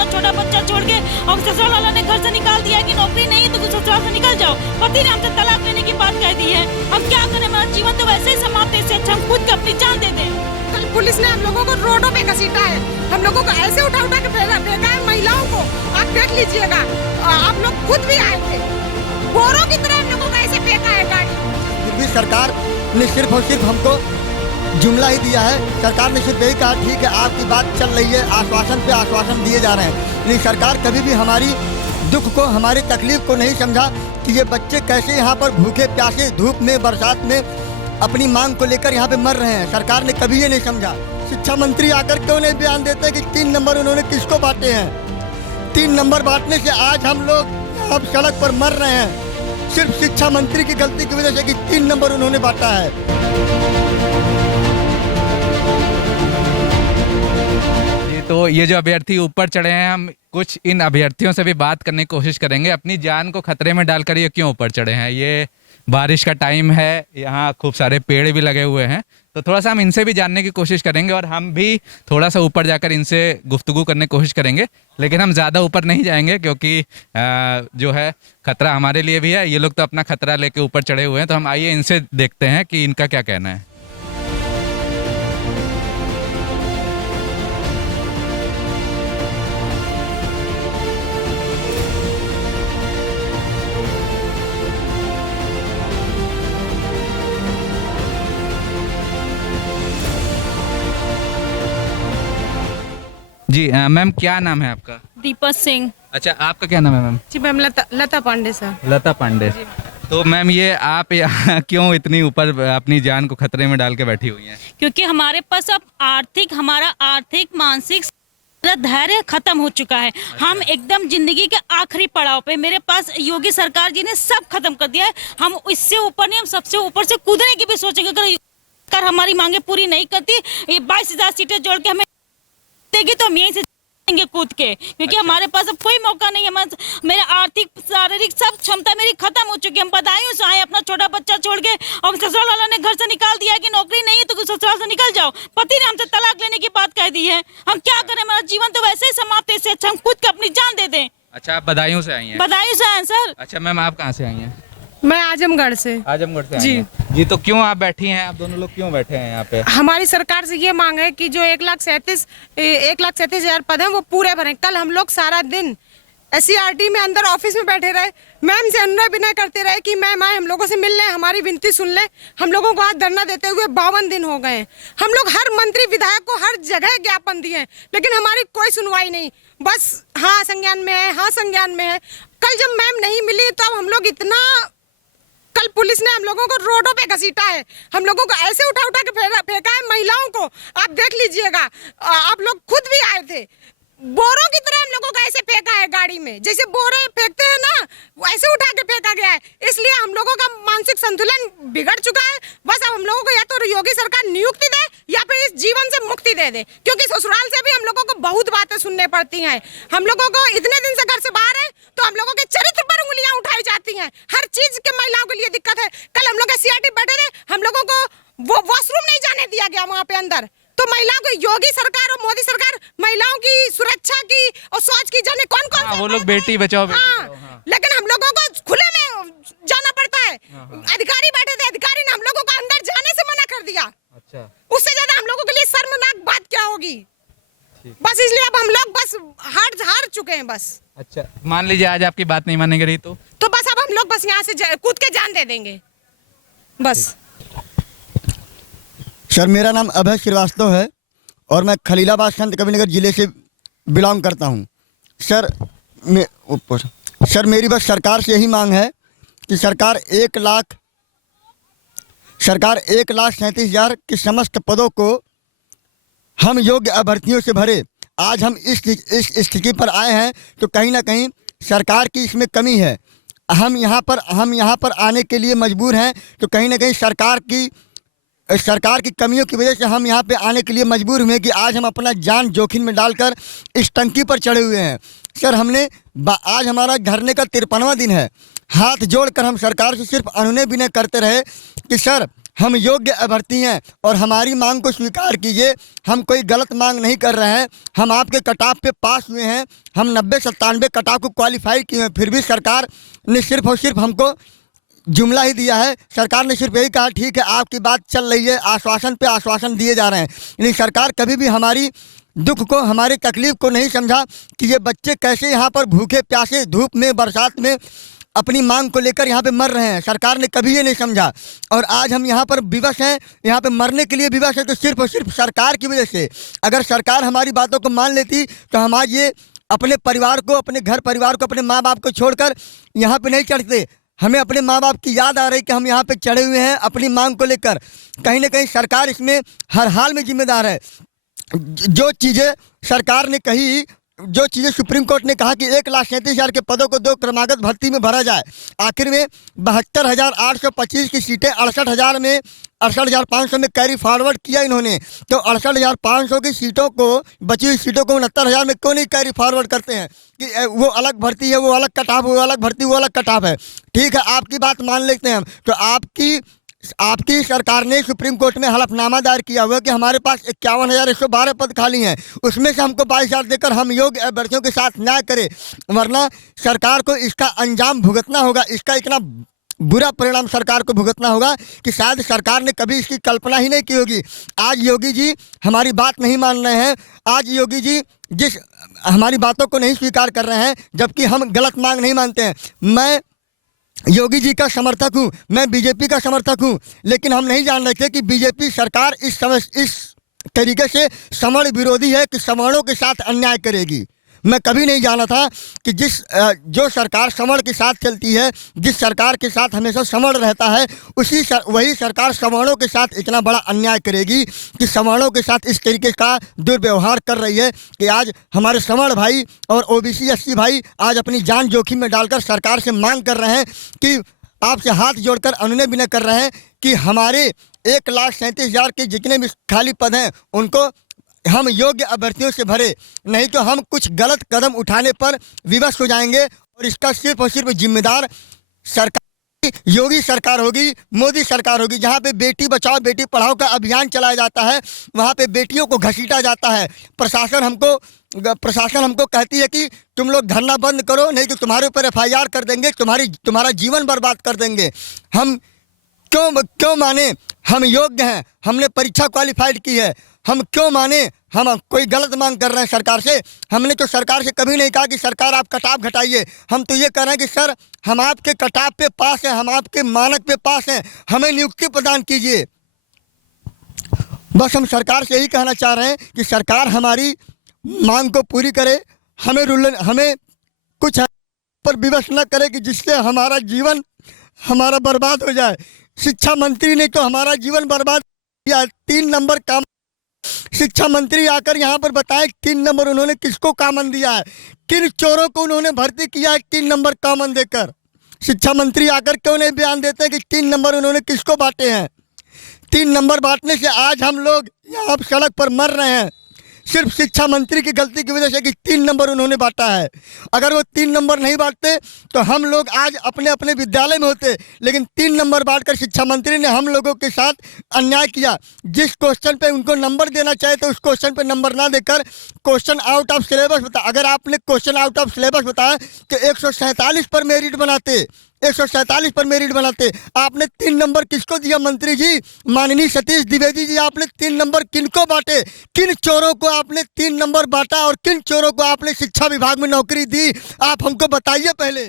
अपना छोटा बच्चा छोड़ के, और ससुराल वालों ने घर से निकाल दिया कि नौकरी नहीं है तो ससुराल से निकल जाओ। पति ने हमसे तलाक लेने की बात कह दी है। अब क्या करें, हमारा जीवन तो वैसे ही समाप्त है, इससे अच्छा हम खुद अपनी जान दे दें। कल पुलिस ने हम लोगों को रोडों पे घसीटा है, हम लोगों को ऐसे उठा उठा के फेंका है महिलाओं को। आप देख लीजिएगा, आप लोग खुद भी आए थे, बोरों की तरह हम लोगों को ऐसे फेंका है गाड़ी। फिर भी सरकार ने सिर्फ और सिर्फ हमको जुमला ही दिया है। सरकार ने सिर्फ यही कहा ठीक है आपकी बात चल रही है, आश्वासन पे आश्वासन दिए जा रहे हैं, लेकिन सरकार कभी भी हमारी दुख को, हमारी तकलीफ को नहीं समझा कि ये बच्चे कैसे यहाँ पर भूखे प्यासे धूप में बरसात में अपनी मांग को लेकर यहाँ पे मर रहे हैं। सरकार ने कभी ये नहीं समझा। शिक्षा मंत्री आकर क्यों नहीं बयान देते कि 3 नंबर उन्होंने किसको बांटे हैं। 3 नंबर बांटने से आज हम लोग अब सड़क पर मर रहे हैं, सिर्फ शिक्षा मंत्री की गलती की वजह से कि 3 नंबर उन्होंने बांटा है। तो ये जो अभ्यर्थी ऊपर चढ़े हैं, हम कुछ इन अभ्यर्थियों से भी बात करने की कोशिश करेंगे। अपनी जान को खतरे में डालकर ये क्यों ऊपर चढ़े हैं। ये बारिश का टाइम है, यहाँ खूब सारे पेड़ भी लगे हुए हैं, तो थोड़ा सा हम इनसे भी जानने की कोशिश करेंगे और हम भी थोड़ा सा ऊपर जाकर इनसे गुफ्तगू करने की कोशिश करेंगे। लेकिन हम ज़्यादा ऊपर नहीं जाएंगे क्योंकि जो है खतरा हमारे लिए भी है। ये लोग तो अपना खतरा लेके ऊपर चढ़े हुए हैं, तो हम आइए इनसे देखते हैं कि इनका क्या कहना है। जी मैम, क्या नाम है आपका? दीपक सिंह। अच्छा, आपका क्या नाम है मैम? जी मैम, लता पांडे सर। लता पांडे। तो मैम, ये आप यहाँ क्यों इतनी ऊपर अपनी जान को खतरे में डाल के बैठी हुई हैं? क्योंकि हमारे पास अब हमारा आर्थिक मानसिक धैर्य खत्म हो चुका है। हम एकदम जिंदगी के आखिरी पड़ाव पे, मेरे पास योगी सरकार जी ने सब खत्म कर दिया है। हम इससे ऊपर नहीं, हम सबसे ऊपर से कूदने की भी सोचेंगे। अगर हमारी मांगे पूरी नहीं करती, ये 22,000 सीटें जोड़ के हमें देगी तो हम यहीं से जाएंगे कूद के, क्योंकि हमारे पास अब कोई मौका नहीं है। मेरे आर्थिक शारीरिक सब क्षमता मेरी खत्म हो चुकी है। हम बदायूं से आए, अपना छोटा बच्चा छोड़ के, और ससुराल वालों ने घर से निकाल दिया कि नौकरी नहीं है तो ससुराल से निकल जाओ। पति ने हमसे तलाक लेने की बात कह दी है। हम क्या करें, हमारा जीवन तो वैसे ही समाप्त है, इससे अच्छा हम खुद अपनी जान दे दें। अच्छा, आप बदायूं से आई हैं? बदायूं से आए सर। अच्छा मैम, आप कहाँ से आई हैं? मैं आजमगढ़ से। आजमगढ़ से आई जी। हैं? जी, तो क्यों आप बैठी हैं? आप दोनों लोग क्यों बैठे हैं यहाँ पे? हमारी सरकार से ये मांग है कि जो 1,37,000 पद हैं वो पूरे भरें। कल हम लोग सारा दिन SCRT में अंदर ऑफिस में बैठे रहे, मैम से अनुनय विनय करते रहे कि मैम आए हम लोगों से मिल लें, हमारी विनती सुन लें। हम लोगों को आज धरना देते हुए 52 दिन हो गए हैं। हम लोग हर मंत्री विधायक को हर जगह ज्ञापन दिए हैं, लेकिन हमारी कोई सुनवाई नहीं। बस हाँ संज्ञान में है, हाँ संज्ञान में है। कल जब मैम नहीं मिली तो हम लोग इतना, कल पुलिस ने हम लोगों को रोडों पे घसीटा है, हम लोगों को ऐसे उठा उठा के फेंका है महिलाओं को। आप देख लीजिएगा, आप लोग खुद भी आए थे, बोरों की तरह हम लोगों को ऐसे फेंका है गाड़ी में, जैसे बोरे फेंकते हैं ना, वैसे उठा के फेंका गया है। इसलिए हम लोगों का मानसिक संतुलन बिगड़ चुका है। बस अब हम लोगों को या तो योगी सरकार नियुक्ति दे या फिर इस जीवन से मुक्ति दे दे, क्योंकि ससुराल से भी हम लोगों को बहुत बातें सुनने पड़ती हैं। हम लोगों को इतने दिन से घर से बाहर है तो हम लोगों के चरित्र पर उंगलियां उठाई जाती हैं। हर चीज के महिलाओं के लिए दिक्कत है। कल हम लोग SCRT बैठे थे, हम लोगों को वो वॉशरूम नहीं जाने दिया गया वहाँ पे अंदर। तो महिलाओं को योगी सरकार और मोदी सरकार महिलाओं की सुरक्षा की और सोच की जाने कौन कौन वो लोग बेटी बचाओ बेटी हाँ, बचाओ, हाँ। लेकिन हम लोगों को खुले में जाना पड़ता है। अधिकारी बैठे थे, अधिकारी ने हम लोगों को अंदर जाने से मना कर दिया। अच्छा, उससे ज्यादा हम लोगों के लिए शर्मनाक बात क्या होगी। बस इसलिए अब हम लोग बस हार चुके हैं बस। अच्छा, मान लीजिए आज आपकी बात नहीं मानेंगे रही तो बस अब हम लोग बस यहाँ से कूद के जान दे देंगे बस। सर, मेरा नाम अभय श्रीवास्तव है और मैं खलीलाबाद संत कबीरनगर जिले से बिलोंग करता हूँ। सर मेरी बस सरकार से यही मांग है कि सरकार 1,37,000 के समस्त पदों को हम योग्य अभ्यर्थियों से भरे। आज हम इस स्थिति पर आए हैं तो कहीं ना कहीं सरकार की इसमें कमी है। हम यहाँ पर आने के लिए मजबूर हैं, तो कहीं ना कहीं सरकार की कमियों की वजह से हम यहाँ पे आने के लिए मजबूर हुए कि आज हम अपना जान जोखिम में डालकर इस टंकी पर चढ़े हुए हैं। सर, आज हमारा धरने का 53वां दिन है। हाथ जोड़कर हम सरकार से सिर्फ अनुनय विनय करते रहे कि सर हम योग्य अभ्यर्थी हैं और हमारी मांग को स्वीकार कीजिए। हम कोई गलत मांग नहीं कर रहे हैं। हम आपके कटाव पे पास हुए हैं। हम 90-97 कटाव को क्वालिफाई किए हैं, फिर भी सरकार ने सिर्फ और सिर्फ हमको जुमला ही दिया है। सरकार ने सिर्फ यही कहा ठीक है आपकी बात चल रही है, आश्वासन पे आश्वासन दिए जा रहे हैं। यानी सरकार कभी भी हमारी दुख को, हमारी तकलीफ को नहीं समझा कि ये बच्चे कैसे यहाँ पर भूखे प्यासे धूप में बरसात में अपनी मांग को लेकर यहाँ पे मर रहे हैं। सरकार ने कभी ये नहीं समझा और आज हम यहाँ पर विवश हैं, यहाँ पे मरने के लिए विवश है, तो सिर्फ और सिर्फ सरकार की वजह से। अगर सरकार हमारी बातों को मान लेती तो हम आज ये अपने परिवार को, अपने घर परिवार को, अपने माँ बाप को छोड़कर यहाँ पे नहीं चढ़ते। हमें अपने माँ बाप की याद आ रही कि हम यहाँ पे चढ़े हुए हैं अपनी मांग को लेकर। कहीं ना कहीं सरकार इसमें हर हाल में जिम्मेदार है। जो चीज़ें सरकार ने कही, जो चीज़ें सुप्रीम कोर्ट ने कहा कि 1,37,000 के पदों को 2 क्रमागत भर्ती में भरा जाए, आखिर में 72,825 की सीटें 68,000 में 68,500 में कैरी फॉरवर्ड किया इन्होंने। तो 68,500 की सीटों को, बची हुई सीटों को 69,000 में क्यों नहीं कैरी फॉरवर्ड करते हैं कि वो अलग भर्ती है, वो अलग कटाव, वो अलग भर्ती, वो अलग कटाव है। ठीक है, आपकी बात मान लेते हैं हम। तो आपकी सरकार ने सुप्रीम कोर्ट में हलफनामा दायर किया हुआ कि हमारे पास 51,112 पद खाली हैं, उसमें से हमको 22,000 देकर हम योग्य अभ्यर्थियों के साथ न्याय करें, वरना सरकार को इसका अंजाम भुगतना होगा। इसका इतना बुरा परिणाम सरकार को भुगतना होगा कि शायद सरकार ने कभी इसकी कल्पना ही नहीं की होगी। आज योगी जी हमारी बात नहीं मान रहे हैं। आज योगी जी जिस हमारी बातों को नहीं स्वीकार कर रहे हैं, जबकि हम गलत मांग नहीं मानते हैं। मैं योगी जी का समर्थक हूँ, मैं बीजेपी का समर्थक हूँ, लेकिन हम नहीं जान रहे थे कि बीजेपी सरकार इस तरीके से सवर्ण विरोधी है कि सवर्णों के साथ अन्याय करेगी। मैं कभी नहीं जाना था कि जो सरकार सवर्ण के साथ चलती है, जिस सरकार के साथ हमेशा सवर्ण रहता है, वही सरकार सवर्णों के साथ इतना बड़ा अन्याय करेगी कि सवर्णों के साथ इस तरीके का दुर्व्यवहार कर रही है कि आज हमारे सवर्ण भाई और ओबीसी एससी भाई आज अपनी जान जोखिम में डालकर सरकार से मांग कर रहे हैं कि आपसे हाथ जोड़कर अनुनय विनय कर रहे हैं कि हमारे 1,37,000 के जितने भी खाली पद हैं उनको हम योग्य अभ्यर्थियों से भरे, नहीं तो हम कुछ गलत कदम उठाने पर विवश हो जाएंगे और इसका सिर्फ और सिर्फ जिम्मेदार सरकार योगी सरकार होगी, मोदी सरकार होगी। जहाँ पे बेटी बचाओ बेटी पढ़ाओ का अभियान चलाया जाता है, वहाँ पे बेटियों को घसीटा जाता है। प्रशासन हमको कहती है कि तुम लोग धरना बंद करो, नहीं तो तुम्हारे ऊपर FIR कर देंगे, तुम्हारा जीवन बर्बाद कर देंगे। हम क्यों माने? हम योग्य हैं, हमने परीक्षा क्वालिफाइड की है, हम क्यों माने? हम कोई गलत मांग कर रहे हैं सरकार से? हमने तो सरकार से कभी नहीं कहा कि सरकार आप कटाव घटाइए। हम तो ये कह रहे हैं कि सर हम आपके कटाव पे पास हैं, हम आपके मानक पे पास हैं, हमें नियुक्ति प्रदान कीजिए। बस हम सरकार से यही कहना चाह रहे हैं कि सरकार हमारी मांग को पूरी करे, हमें कुछ पर विवश न करे कि जिससे हमारा जीवन हमारा बर्बाद हो जाए। शिक्षा मंत्री ने तो हमारा जीवन बर्बाद किया। 3 नंबर काम शिक्षा मंत्री आकर यहाँ पर बताए 3 नंबर उन्होंने किसको कॉमन दिया है, किन चोरों को उन्होंने भर्ती किया है 3 नंबर कॉमन देकर। शिक्षा मंत्री आकर क्यों नहीं बयान देते कि 3 नंबर उन्होंने किसको बांटे हैं। 3 नंबर बांटने से आज हम लोग यहाँ सड़क पर मर रहे हैं, सिर्फ शिक्षा मंत्री की गलती की वजह से कि 3 नंबर उन्होंने बांटा है। अगर वो 3 नंबर नहीं बांटते तो हम लोग आज अपने अपने विद्यालय में होते, लेकिन 3 नंबर बांटकर शिक्षा मंत्री ने हम लोगों के साथ अन्याय किया। जिस क्वेश्चन पे उनको नंबर देना चाहिए तो उस क्वेश्चन पे नंबर ना देकर क्वेश्चन आउट ऑफ सिलेबस बताया। अगर आपने क्वेश्चन आउट ऑफ सिलेबस बताया तो 147 पर मेरिट बनाते, 147 पर मेरिट बनाते। आपने 3 नंबर किसको दिया मंत्री जी? माननीय सतीश द्विवेदी जी, आपने 3 नंबर किनको बांटे? किन चोरों को आपने 3 नंबर बांटा और किन चोरों को आपने शिक्षा विभाग में नौकरी दी? आप हमको बताइए पहले।